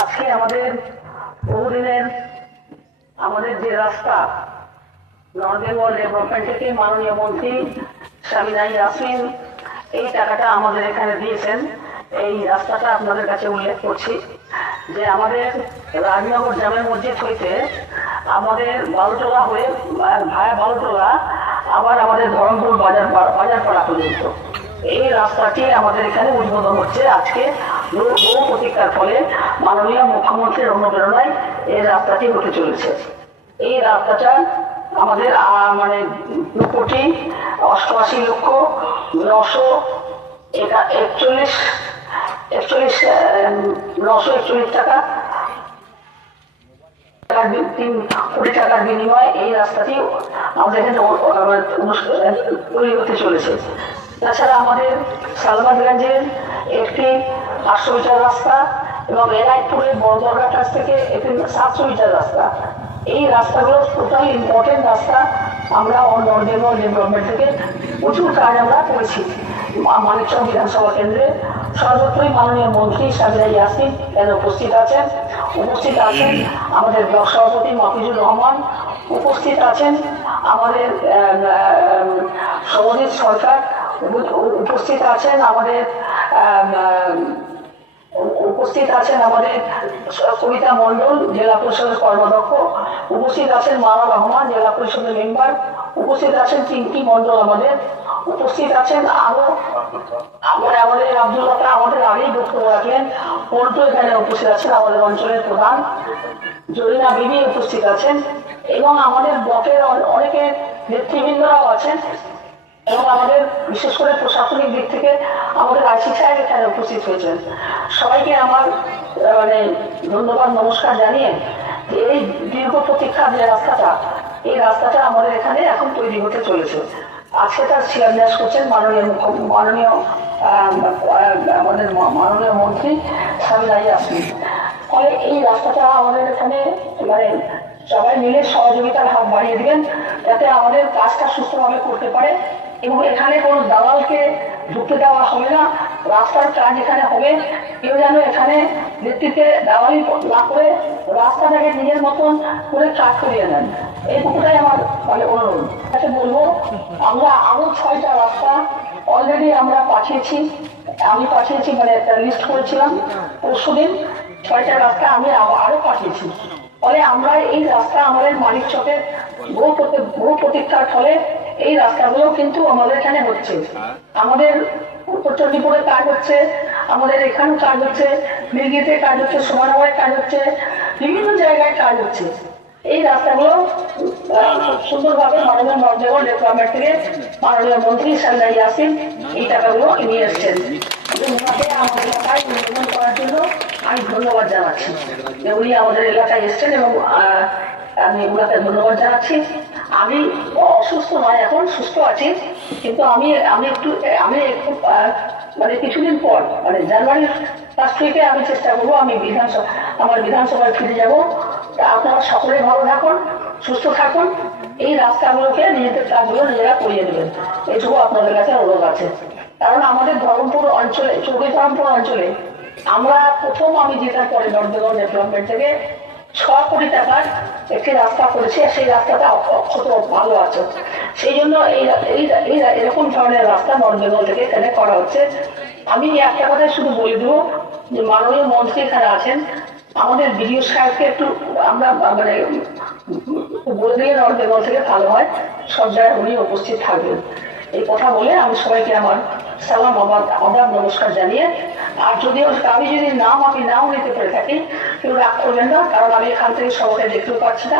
আজকে আমাদের বহুদিনের আমাদের যে রাস্তা নর্থ বেঙ্গল ডেভেলপমেন্ট থেকে মাননীয় মন্ত্রী সাবিনা ইয়াসমিন এই টাকাটা আমাদের এখানে দিয়েছেন। এই রাস্তাটা আপনাদের কাছে উল্লেখ করছি যে আমাদের রাজনগর জামে মসজিদ হইতে আমাদের বালুটোলা হয়ে ভায়া বালুটোলা আবার আমাদের ধরমপুর বাজারপাড়া পর্যন্ত এই রাস্তাটি আমাদের এখানে উদ্বোধন হচ্ছে আজকে। বহু প্রতীক্ষার ফলে মাননীয় মুখ্যমন্ত্রীর অনুপ্রেরণায় এই রাস্তাটি হতে চলেছে। এই রাস্তাটা আমাদের 2,88,941 টাকা 3 কোটি টাকার বিনিময়ে এই রাস্তাটি আমাদের এখানে তৈরি হতে চলেছে। তাছাড়া আমাদের সালমানগঞ্জের একটি 800 মিটার রাস্তা এবং এনায়তপুরের বড়দরগার কাছ থেকে একটি 700 মিটার রাস্তা, এই রাস্তাগুলো টোটাল ইম্পর্টেন্ট রাস্তা। আমরা নর্থ বেঙ্গল ডেভেলপমেন্ট থেকে প্রচুর কাজ আমরা করেছি। মানিকচক বিধানসভা কেন্দ্রে সর্বত্রই মাননীয় মন্ত্রী সাবিনা ইয়াসমিন উপস্থিত আছেন আমাদের ব্লক সভাপতি মাফিজুর রহমান, উপস্থিত আছেন আমাদের সৌজিৎ সরকার, উপস্থিত আছেন আমাদের কবিতা মণ্ডল জেলা পরিষদের কর্মাধ্যক্ষ, উপস্থিত আছেন মানা রহমান জেলা পরিষদের মেম্বার, উপস্থিত আছেন পিঙ্কি মণ্ডল, আমাদের উপস্থিত আছেন আরো আমাদের আব্দুল্লাহ আমাদের আগেই বক্তব্য রাখলেন। পল্টু এখানে উপস্থিত আছেন আমাদের অঞ্চলের প্রধান, জরিনা বিবি উপস্থিত আছেন এবং আমাদের ব্লকের অনেকে নেতৃবৃন্দরাও আছেন এবং আমাদের বিশেষ করে প্রশাসনিক দিক থেকে আমাদের আইসি সাহেব এখানে উপস্থিত হয়েছেন। সবাইকে আমার ধন্যবাদ নমস্কার জানিয়ে এই দীর্ঘ প্রতীক্ষার যে রাস্তাটা, এই রাস্তাটা আমাদের এখানে এখন তৈরি হতে চলেছে। আজকে তার শিলান্যাস করছেন মাননীয় মন্ত্রী সাবিনা ইয়াসমিন। ফলে এই রাস্তাটা আমাদের এখানে সবাই মিলে সহযোগিতার হাত বাড়িয়ে দিবেন যাতে আমাদের কাজটা সুস্থভাবে করতে পারে এবং এখানে কোনো দালালকে ঢুকতে দেওয়া হবে না। রাস্তার কাজ এখানে হবে, কেউ যেন এখানে নেতৃত্বে দালালি না করে রাস্তাটাকে নিজের মতন করে কাজ করিয়ে নেন, এইটুকুটাই আমার অনুরোধ। বলবো আমরা আরো 6টা রাস্তা অলরেডি আমরা আমি পাঠিয়েছি একটা লিস্ট করেছিলাম পরশুদিন, 6টা রাস্তা আমি আরো পাঠিয়েছি। ফলে আমরা এই রাস্তা আমাদের মানিকচকের বহু প্রতীক্ষার ফলে এই রাস্তাগুলো কিন্তু আমাদের এখানে হচ্ছে। আমাদের উত্তর চণ্ডীপুরে কাজ হচ্ছে, আমাদের এখানেও কাজ হচ্ছে, মির্গিতে কাজ হচ্ছে, সোমানগরে কাজ হচ্ছে, বিভিন্ন জায়গায় কাজ হচ্ছে। এই রাস্তাগুলো সুন্দরভাবে মাননীয় নর্থ বেঙ্গল ডেভেলপমেন্ট থেকে মাননীয় মন্ত্রী সাবিনা ইয়াসমিন এই টাকাগুলো নিয়ে এসছেন। আমাদের এলাকায় উন্নয়ন করার জন্য আমি ধন্যবাদ জানাচ্ছি যে উনি আমাদের এলাকায় এসছেন এবং আমি ওনাকে ধন্যবাদ জানাচ্ছি। আমি অসুস্থ নয়, এখন সুস্থ আছি, কিন্তু আমি একটু কিছুদিন পর জানুয়ারির ফার্স্ট উইকে আমি চেষ্টা করবো আমি আমার বিধানসভায় ফিরে যাব। আপনারা সকলে ভালো থাকুন, সুস্থ থাকুন, এই রাস্তাগুলোকে নিজেদের কাজগুলো নিজেরা করিয়ে দেবেন, এইটুকু আপনাদের কাছে অনুরোধ আছে। কারণ আমাদের ধরমপুর অঞ্চলে 24 অঞ্চলে আমরা আমি জেতার পরে নর্থ বেঙ্গল ডেভেলপমেন্ট থেকে 6 কোটি টাকার একটি রাস্তা করেছে, সেই রাস্তাটা অক্ষত ভালো আছে। সেই জন্য এরকম ধরনের রাস্তা নর্থ বেঙ্গল থেকে এখানে করা হচ্ছে। আমি একটা কথাই শুধু বলে দেবো যে মাননীয় মন্ত্রী এখানে আছেন, আমাদের বিডিও সাহেবকে একটু আমরা বলে দিলে নর্থ বেঙ্গল থেকে ভালো হয়, সব জায়গায় উনি উপস্থিত থাকবেন। এই কথা বলে আমি সবাইকে আমার সালাম আদাব নমস্কার জানিয়ে, আর আমি যদি নাও নিতে পেরে থাকি কেউ রাগ করবেন না, কারণ আমি এখান থেকে সবাইকে দেখতেও পাচ্ছি না।